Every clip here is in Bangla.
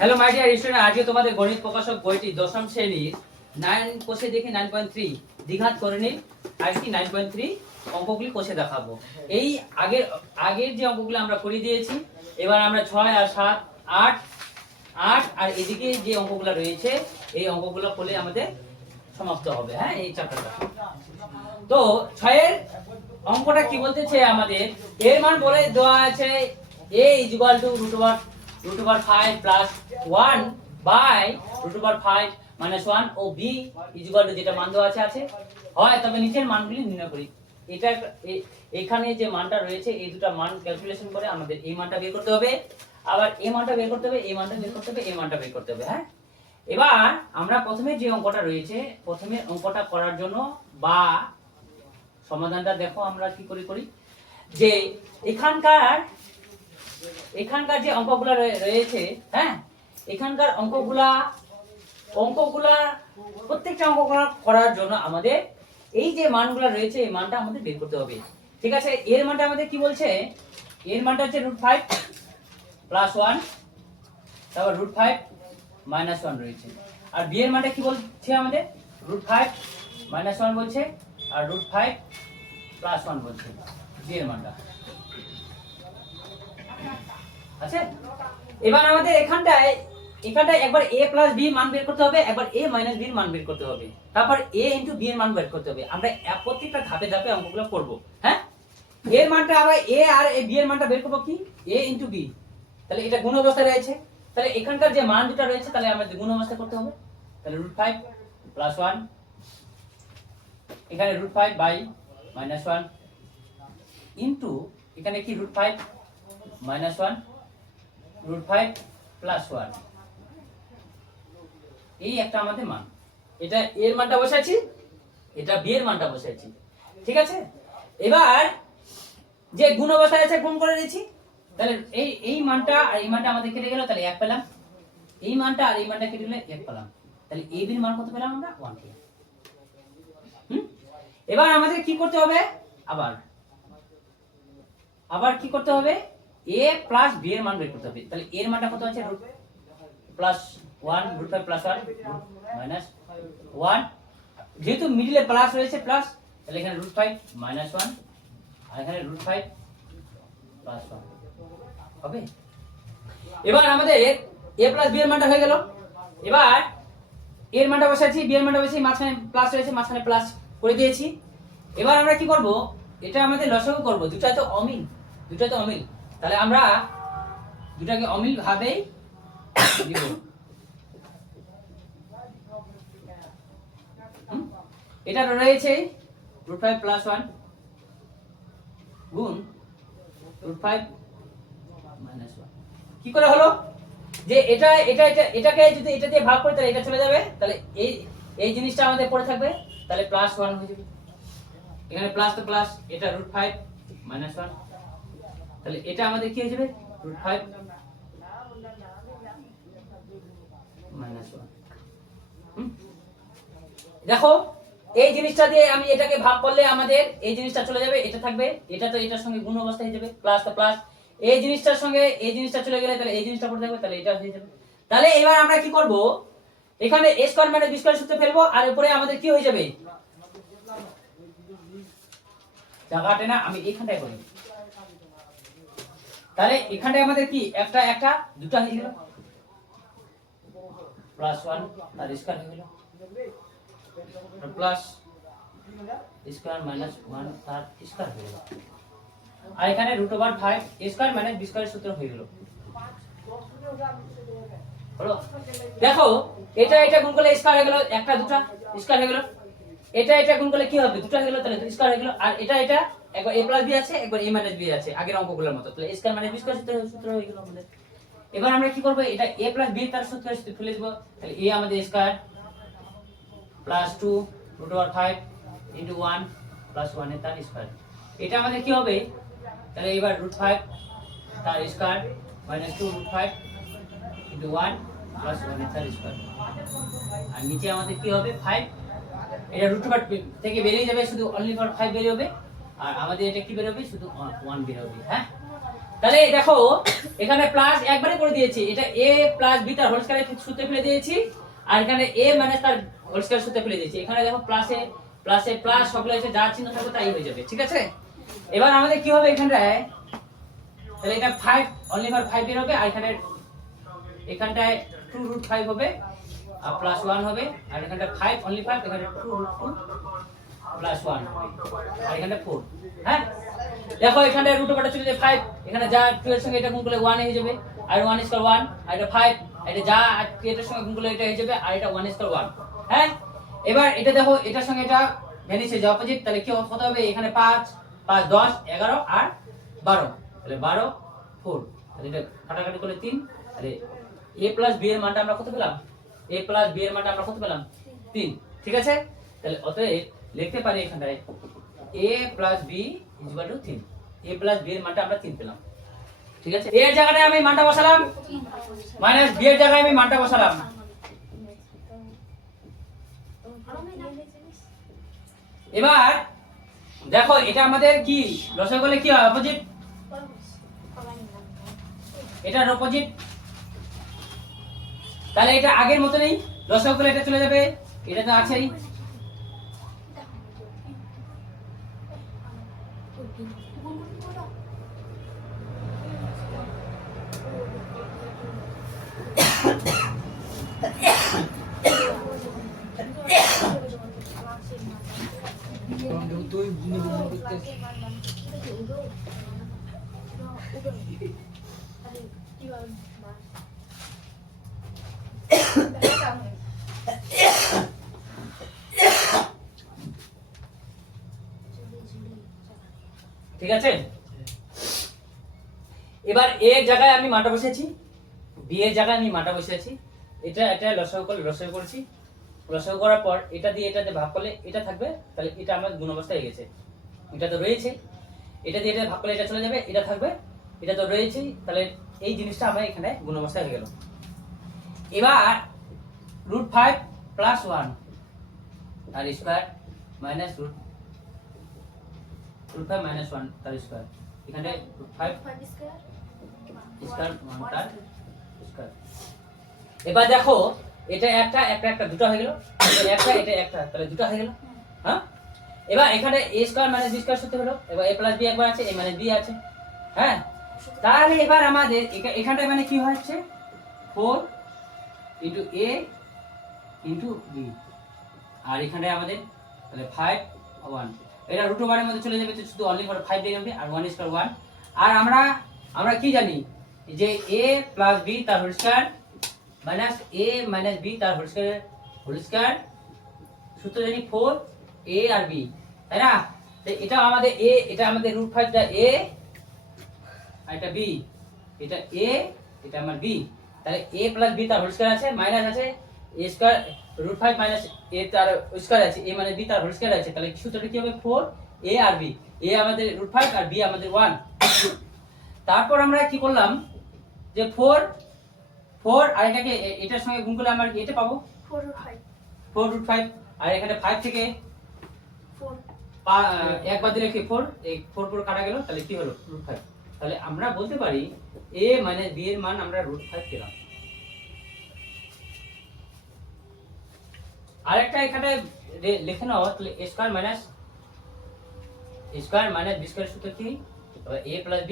হ্যালো মাই ডিয়ার স্টুডেন্ট, আজকে তোমাদের গণিত প্রকাশক বইটি দশম শ্রেণীর 9 কোষে দেখি 9.3 দ্বিঘাত করণীর আজকে 9.3 অঙ্কগুলি কোষে দেখাবো। এই আগের যে অঙ্কগুলো আমরা করে দিয়েছি, এবার আমরা 6 আর 7 8 8 আর এদিকে যে অঙ্কগুলো রয়েছে এই অঙ্কগুলো করলে আমাদের সমাপ্ত হবে। হ্যাঁ, এই চ্যাপ্টারটা। তো 6 এর অঙ্কটা কি বলতেছে আমাদের, এর মান বলে দেওয়া আছে a √5 প্লাস 1 বাই √5 মাইনাস 1 ও b যেটা মান দেওয়া আছে হয়, তবে নিচের মানগুলি নির্ণয় করি। এটা এখানে যে মানটা রয়েছে এই দুটো মান ক্যালকুলেশন করে আমাদের এই মানটা বের করতে হবে, আবার এই মানটা বের করতে হবে, এই মানটা বের করতে হবে, এই মানটা বের করতে হবে। হ্যাঁ, এবার আমরা প্রথমে যে অঙ্কটা রয়েছে, প্রথমে অঙ্কটা করার জন্য বা সমাধানটা দেখো আমরা কি করি যে এখানকার যে অঙ্কগুলো রয়েছে, হ্যাঁ, এখানকার অঙ্কগুলা প্রত্যেকটা অঙ্কগুলো করার জন্য আমাদের এই যে মানগুলো রয়েছে এই মানটা আমাদের বের করতে হবে। ঠিক আছে, এর মানটা আমাদের কি বলছে, এর মানটা হচ্ছে √5 প্লাস 1, তারপর √5 মাইনাস 1 রয়েছে। আর বি এর মানটা কি বলছে আমাদের, √5 মাইনাস 1 বলছে আর √5 প্লাস 1 বলছে বি এর মানটা। আচ্ছা, এবার আমাদের এখানটায় একবার a প্লাস b মান বের করতে হবে, একবার a মাইনাস b এর মান বের করতে হবে, তারপর a ইনটু b এর মান বের করতে হবে। আমরা প্রত্যেকটা ধাপে ধাপে অঙ্কগুলো করব। হ্যাঁ, এর মানটা আবার a আর b এর মানটা বের করব কি, a ইনটু b। তাহলে এটা গুণ অবস্থায় রয়েছে, তাহলে এখানকার যে মান দুটো রয়েছে তাহলে আমাদের গুণ অবস্থায় করতে হবে। তাহলে √5 প্লাস 1, এখানে √5 বাই মাইনাস 1 ইনটু এখানে কি √5 মাইনাস 1 √5 প্লাস 1, এই একটা আমাদের মান। এটা এর মানটা বসাইছি, এটা বি এর মানটা বসাইছি। ঠিক আছে, এবার যে গুণ অবস্থায় আছে গুণ করে দিয়েছি, তাহলে এই মানটা আর এই মানটা আমাদের কেটে গেল, তাহলে 1 পেলাম। এই মানটা আর এই মানটা কেটে গেলে 1 পেলাম। তাহলে a b এর মান কত পেলাম আমরা, 1 পেলাম। এবার আমাদের কি করতে হবে, আবার কি করতে হবে, a প্লাস b এর মান বের করতে হবে। তাহলে এর মানটা কত আছে, প্লাস 1 √5 প্লাস 1 মাইনাস 1, যেহেতু মিডলে প্লাস রয়েছে প্লাস, তাহলে এখানে √5 মাইনাস 1 আর এখানে √5 প্লাস 1 হবে। এবার আমাদের a প্লাস b এর মানটা হয়ে গেল। এবার এর মানটা বসাচ্ছি, b এর মানটা বসাচ্ছি, মাঝখানে প্লাস রয়েছে, মাঝখানে প্লাস করে দিয়েছি। এবার আমরা কি করব, এটা আমাদের লসাগু করব, দুটো তো অমিল, তাহলে আমরা দুটাকে অমিল ভাবেই দিব। এটা রয়েছে √5 প্লাস 1 গুণ √5 মাইনাস 1। কি করে হলো যে এটাকে যদি এটা দিয়ে ভাগ করি তাহলে এটা চলে যাবে, তাহলে এই জিনিসটা আমাদের পড়ে থাকবে, তাহলে প্লাস 1 হয়ে যাবে। এখানে প্লাস তো প্লাস, এটা √5 মাইনাস 1, তাহলে এটা আমাদের কি হয়ে যাবে, √5 মাইনাস 1। দেখো এই জিনিসটা দিয়ে আমি এটাকে ভাগ করলে আমাদের এই জিনিসটা চলে যাবে, এটা থাকবে, এটা তো এটার সঙ্গে গুণ অবস্থায় হয়ে যাবে, প্লাস তো প্লাস, এই জিনিসটার সঙ্গে এই জিনিসটা চলে গেলে তাহলে এই জিনিসটা পড়ে থাকবে, তাহলে এটা হয়ে যাবে। তাহলে এবার আমরা কি করব, এখানে a স্কয়ার মানে b স্কয়ার সূত্র ফেলবো, আর উপরে আমাদের কি হয়ে যাবে, জায়গাটা না আমি এখানটায় করি, তাহলে এখানটায় আমাদের কি একটা দুটো হয়ে গেল, প্লাস 1 আর স্কয়ার হয়ে গেল, প্লাস স্কয়ার মাইনাস 1 তার স্কয়ার হয়ে গেল, আর এখানে √5 a স্কয়ার মাইনাস b স্কয়ারের সূত্র হয়ে গেল। হলো, দেখো এটা গুণ করলে স্কয়ার হয়ে গেল, একটা দুটো স্কয়ার হয়ে গেল, এটা গুণ করলে কি হবে, দুটো হয়ে গেল, তাহলে স্কয়ার হয়ে গেল। আর এটা একবার a প্লাস b আছে, একবার a মাইনাস b আছে আগের অঙ্কগুলোর মতো, তাহলে স্কয়ার মাইনাস b স্কয়ার সূত্র হয়ে গেল আমাদের। এবার আমরা কি করব, এটা a প্লাস b তার সূত্র ফেলে দেব, তাহলে a আমাদের স্কয়ার প্লাস 2 √5 ইনটু 1 প্লাস 1 এর তার স্কয়ার, এটা আমাদের কি হবে, তাহলে এবার √5 তার স্কয়ার মাইনাস 2 √5 ইনটু 1 প্লাস 1 এর তার স্কয়ার, আর নিচে আমাদের কি হবে 5, এটা √5 থেকে বেরিয়ে যাবে, শুধু অনলি ফর 5 বেরিয়ে হবে, আর আমাদের এটা কি বের হবে, শুধু 1 বের হবে। হ্যাঁ, তাহলে দেখো এখানে প্লাস একবারে করে দিয়েছি, এটা a প্লাস b তার হোল স্কয়ারের সূত্রে ফেলে দিয়েছি, আর এখানে a মাইনাস তার হোল স্কয়ার সূত্রে ফেলে দিয়েছি। এখানে দেখো প্লাসে প্লাসে প্লাস সবগুলো এসে যা চিহ্ন থাকবে তাই হয়ে যাবে, ঠিক আছে। এবার আমাদের কি হবে এখানটায়, তাহলে এটা 5 অনলি ফর 5 বের হবে, আর এখানটায় 2√5 হবে আর প্লাস 1 হবে, আর এখানটায় 5 অনলি 5, এখানে 2√2 প্লাস 1 আর এখানে 4। হ্যাঁ দেখো এখানে রুট ওভারটা চলে যায় 5, এখানে যা 2 এর সঙ্গে এটা গুণ করলে 1 হয়ে যাবে, আর 1 স্কয়ার 1, আর এটা 5, এটা যা এটার সঙ্গে গুণ করলে এটা হয়ে যাবে, আর এটা 1 স্কয়ার 1। হ্যাঁ এবার এটা দেখো এটার সঙ্গে এটা ভ্যানিশ হয়ে যায় অপোজিট, তাহলে কি কত হবে, এখানে 5 5 10 11 আর 12, তাহলে 12 4, তাহলে এটা কাটাকাটি করলে 3, তাহলে a প্লাস b এর মানটা আমরা কত পেলাম, a প্লাস b এর মানটা আমরা কত পেলাম 3, ঠিক আছে। তাহলে অতএব লিখতে পারি এখানটায় a plus b equal to 3, a plus b এর মানটা আমরা 3 পেলাম, ঠিক আছে। a এর জায়গায় আমি মানটা বসালাম, মাইনাস b এর জায়গায় আমি মানটা বসালাম। এবার দেখো এটা আমাদের কি লসাগু করলে কি হয়, অপোজিট, এটার অপোজিট, তাহলে এটা আগের মতো নেই, লসাগু করলে এটা চলে যাবে, এটা তো আছেই। ঠিক আছে, এবার a এর জায়গায় আমি মানটা বসিয়েছি, b এর জায়গায় আমি মানটা বসিয়েছি, এটা লসাগু করলে লসাগু করেছি, লসাগু করার পর এটা দিয়ে ভাগ করলে এটা থাকবে, তাহলে এটা আমার গুণ অবস্থায় হয়ে গেছে, এটা তো রয়েছে, এটা দিয়ে এটা ভাগ করলে এটা চলে যাবে, এটা থাকবে, এটা তো রয়েছে, তাহলে এই জিনিসটা আমার এখানে গুণ অবস্থায় হয়ে গেল। এবার √5 প্লাস 1 তার স্কয়ার মাইনাস √5 মাইনাস 1 তার স্কয়ার, এখানে √5 স্কয়ার 1 তার স্কয়ার। এবার দেখো এটা একটা একটা একটা দুটো হয়ে গেল, এটা একটা তাহলে দুটো হয়ে গেল। হ্যাঁ এবার এখানে a square minus b square সূত্র হলো, এবার a প্লাস b একবার আছে, a মাইনাস b আছে। হ্যাঁ তাহলে এবার আমাদের এখানটায় মানে কি হচ্ছে 4 ইনটু a ইনটু b, আর এখানটায় আমাদের তাহলে 5 1, এটা রুট ওভারের মধ্যে চলে যাবে, তো শুধু অনলি ফর 5 দিয়ে যাবে, আর 1 স্কয়ার 1, আর আমরা কি জানি যে a প্লাস b তার whole square minus a minus b তার হোল স্কয়ার সূত্র জানি 4 a আর b, তাই না। তো এটা আমাদের a, এটা আমাদের √5 টা a আর এটা b, এটা a এটা আমার b, তাহলে a প্লাস b তার হোল স্কয়ার আছে, মাইনাস আছে a স্কয়ার √5 মাইনাস a তার স্কয়ার আছে, a মানে b তার হোল স্কয়ার আছে, তাহলে সূত্রটা কি হবে 4 a আর b, a আমাদের √5 আর b আমাদের 1। তারপর আমরা কি করলাম যে 4 আর এটাকে এটার সঙ্গে গুণ করলে আমরা এটা পাবো 4√5, আর এখানে 5 থেকে 4 একবার দিলে কি 4, এই 4 কাটা গেল, তাহলে কি হলো √5। তাহলে আমরা বলতে পারি a মাইনাস b এর মান আমরা √5 পেলাম। আরেকটা এখানে লিখে নাও, তাহলে a square minus b square সূত্র কি, এবার a প্লাস b,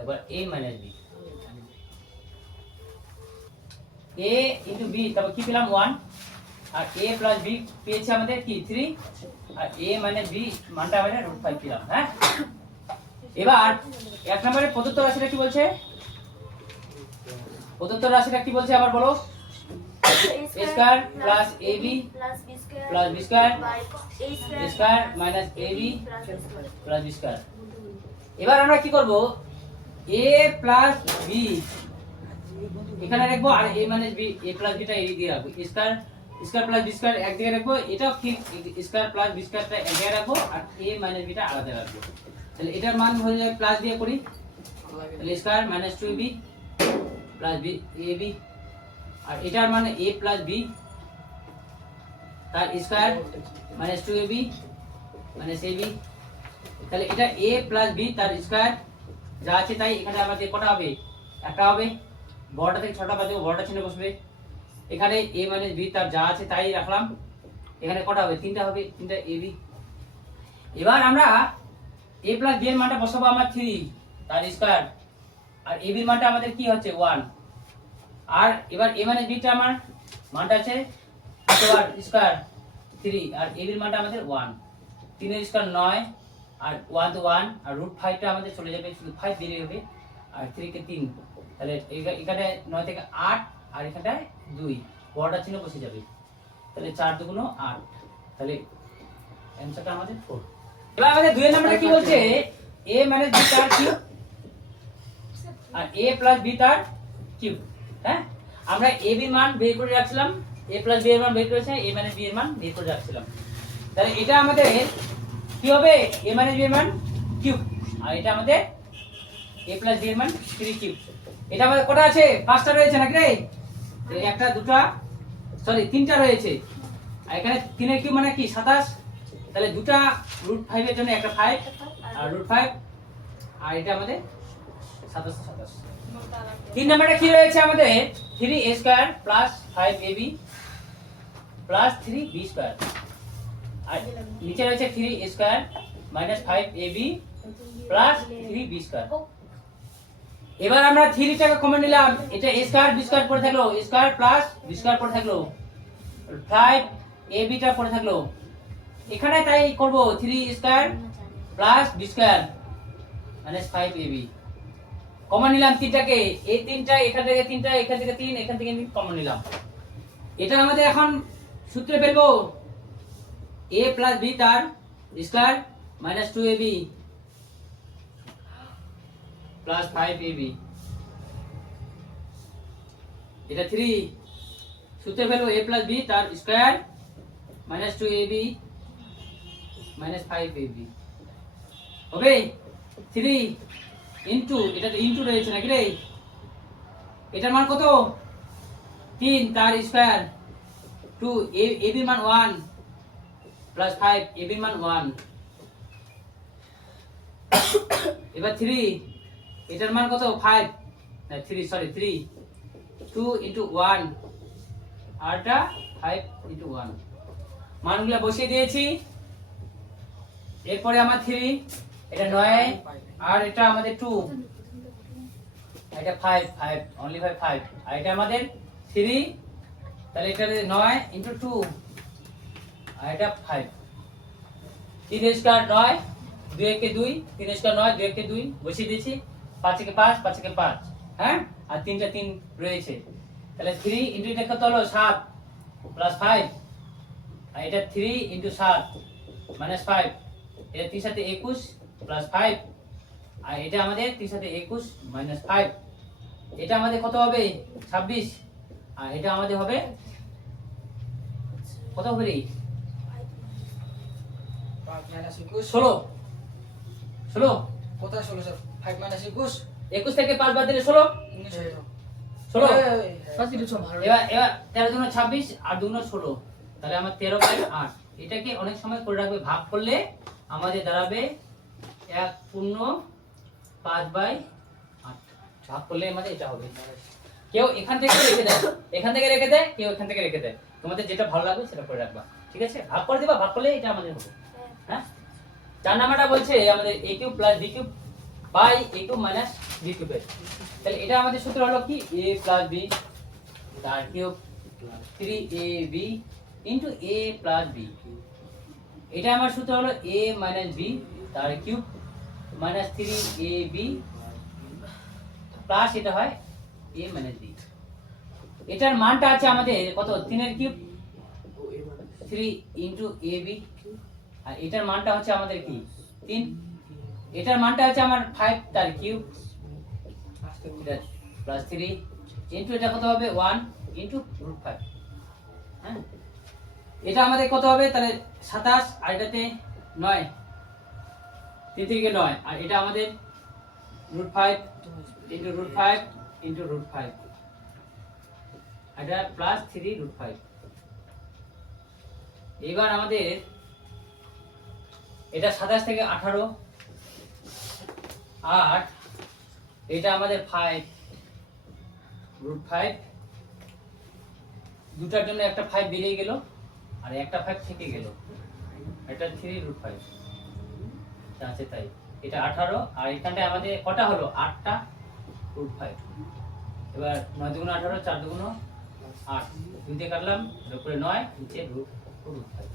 এবার a minus b, a into b, তারপর কি পেলাম 1, আর a প্লাস b পেয়েছে আমাদের কি 3, আর a মাইনাস b মানটা আমরা √5 পেলাম। হ্যাঁ এবার এক নম্বরে প্রদত্ত রাশিটা কি বলছে, প্রদত্ত রাশিটা কি বলছে আবার বলো, a square plus ab plus b square square minus ab plus b square. এবার আমরা কি করব, a প্লাস b এখানে রাখবো, আর a minus b, a plus b টা এই দিকে রাখবো, স্কয়ার প্লাস b স্কয়ার একদিকে রাখবো, এটাও ঠিক স্কয়ার প্লাস b স্কয়ারটা একদিকে রাখবো, আর a মাইনাস b টা আলাদা রাখবো। তাহলে এটার মান হয়ে যায় প্লাস দিয়ে করি, তাহলে square minus 2b plus b ab, আর এটার মানে a প্লাস b তার square minus 2ab minus ab, তাহলে এটা a প্লাস b তার স্কয়ার যা আছে তাই এখানে আমাদের কটা হবে, একটা হবে, বড়টা থেকে ছোটটা বাদ দেবো, বড়টা চিহ্ন বসবে। এখানে a মাইনাস বি তার যা আছে তাই রাখলাম, এখানে কটা হবে, তিনটা হবে, তিনটা এ বি। এবার আমরা a প্লাস বি এর মানটা বসাবো আমরা 3 তার স্কয়ার, আর a বির মানটা আমাদের কি হচ্ছে 1, আর এবার a মাইনাস বি টা আমার মানটা আছে কতবার স্কয়ার 3, আর a বির মানটা আমাদের 1, 3 এর স্কয়ার 9, আর 1 তো 1, আর √5 টা আমাদের চলে যাবে, শুধু 5 বেরিয়ে হবে, আর 3 কে 3, তাহলে এখানে 9 থেকে 8, আর এখানটায় 2, বড়টা চিহ্ন বসে যাবে, তাহলে 4 দুগুণ 8, তাহলে অ্যানসারটা আমাদের 4। এবার আমাদের 2 এর নাম্বারটা কি বলছে, a মাইনাস b তার কিউব আর a প্লাস b তার কিউব। হ্যাঁ, আমরা a b এর মান বের করে রাখছিলাম, a প্লাস b এর মান বের করেছে, a মাইনাস b এর মান বের করে রাখছিলাম, তাহলে এটা আমাদের কি হবে, a মাইনাস b এর মান কিউব, আর এটা আমাদের a প্লাস b এর মান 3 কিউব। এটা আমাদের কটা আছে, পাঁচটা রয়েছে নাকি রে, একটা দুটো সরি তিনটা রয়েছে, আর এখানে 3 এর কিউব মানে কি 27, তাহলে দুটো √5 এর জন্য একটা 5 আর √5, আর এটা আমাদের 27। 3 নাম্বারটা কি রয়েছে আমাদের, 3a square plus 5ab plus 3b square, আর নিচে রয়েছে 3a square minus 5ab plus 3b square. এবার আমরা 3 টাকে কমন নিলাম, এটা a স্কয়ার b স্কয়ার পড়ে থাকলো, a square plus b square পড়ে থাকলো, 5ab টা পড়ে থাকলো, এখানে তাই করব 3 square plus b square minus 5ab common নিলাম, তিনটাকে, এই তিনটা এখান থেকে তিনটা, এখান থেকে 3, এখান থেকে 3 কমন নিলাম। এটা আমাদের এখন সূত্রে ফেলবো, a প্লাস b তার square minus 2ab plus 5ab, এটা 3 সূত্রে ফেলবো, a প্লাস b তার square minus 2ab minus 5ab হবে 3 ইনটু, এটা তো ইনটু রয়েছে নাকি রে, এটার মান কত 3 তার স্কয়ার 2, a b এর মান 1 প্লাস 5, a b এর মান 1, এবার 3 এটার মান কত 5 না 3 সরি 3, 2 ইনটু 1 আরটা 5 ইনটু 1, মানগুলো বসিয়ে দিয়েছি। এরপরে আমার 3, এটা 9, আর এটা আমাদের 2, এটা 5 5 অনলি 5 5, আর এটা আমাদের 3, তাহলে এটা 9 ইনটু 2, আর এটা 5, 3 এর স্কয়ার 9, 2 একে 2, 3 এর স্কয়ার 9, 2 একে 2 বসিয়ে দিয়েছি, 5 একে 5, 5 একে 5, হ্যাঁ, আর 3টা 3 রয়েছে, তাহলে 3 ইনটু এটা কত হলো 7 প্লাস 5, আর এটা 3 ইনটু 7 মাইনাস 5, এটা 3 সাথে 21 প্লাস 5, আর এটা আমাদের 3 সাথে 21 মাইনাস 5, এটা আমাদের কত হবে 26, আর এটা আমাদের হবে কত হবে রে 5 মাইনাস 21 16, 16 কোথায় 16 স্যার 5 মাইনাস 21 21 থেকে 5 বাদ দিলে 16, 16 এবার 13 দুগুণ 26 আর দুগুণ 16, তাহলে আমার 13/8, এটাকে অনেক সময় করে রাখবে, ভাগ করলে আমাদের দাঁড়াবে 1/5/8, ভাগ করলে আমাদের এটা হবে। কেউ এখান থেকে রেখে দেয়, এখান থেকে রেখে দেয়, কেউ এখান থেকে রেখে দেয়, তোমাদের যেটা ভালো লাগবে সেটা করে রাখবা, ঠিক আছে, ভাগ করে দিবা, ভাগ করলে এটা আমাদের হবে। হ্যাঁ, 4 নাম্বারটা বলছে আমাদের a cube plus b cube by a cube minus b কিউবের, তাহলে এটা আমাদের সূত্র হলো কি a প্লাস b তার cube 3ab into a plus b, এটা আমার সূত্র হলো a মাইনাস b তার কিউব মাইনাস 3ab প্লাস এটা হয় a মাইনাস b, এটার মানটা আছে আমাদের কত 3 এর কিউব 3 ইনটু ab, আর এটার মানটা হচ্ছে আমাদের কি 3, এটার মানটা হচ্ছে আমার 5 তার কিউব, এটা প্লাস 3 ইনটু এটা কত হবে 1 ইনটু √5, হ্যাঁ, এটা আমাদের কত হবে তাহলে 27, আর এটাতে 9, 3 থেকে 9, আর এটা আমাদের √5 ইনটু √5 ইনটু √5, এটা প্লাস 3 √5। এবার আমাদের এটা 27 থেকে 18, 8 এটা আমাদের 5 √5, দুটার জন্য একটা 5 বেরিয়ে গেল আর একটা 5 থেকে গেল, এটা 3 √5 আছে, তাই এটা 18। আর এখানটায় আমাদের কটা হলো? 8টা √5। এবার 9 দুগুণ 18, 4 দুগুণ 8, 2 দিয়ে কাটলাম, এর উপরে 9, নিচে √5।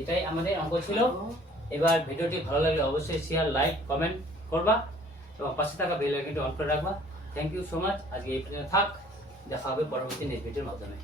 এটাই আমাদের অঙ্ক ছিল। এবার ভিডিওটি ভালো লাগলে অবশ্যই শেয়ার, লাইক, কমেন্ট করবা এবং পাশে থাকা বেল আইকনটি অন করে রাখবা। Thank you so much. আজকে এই পর্যন্ত থাক, দেখা হবে পরবর্তী নেক্সট ভিডিওর মাধ্যমে।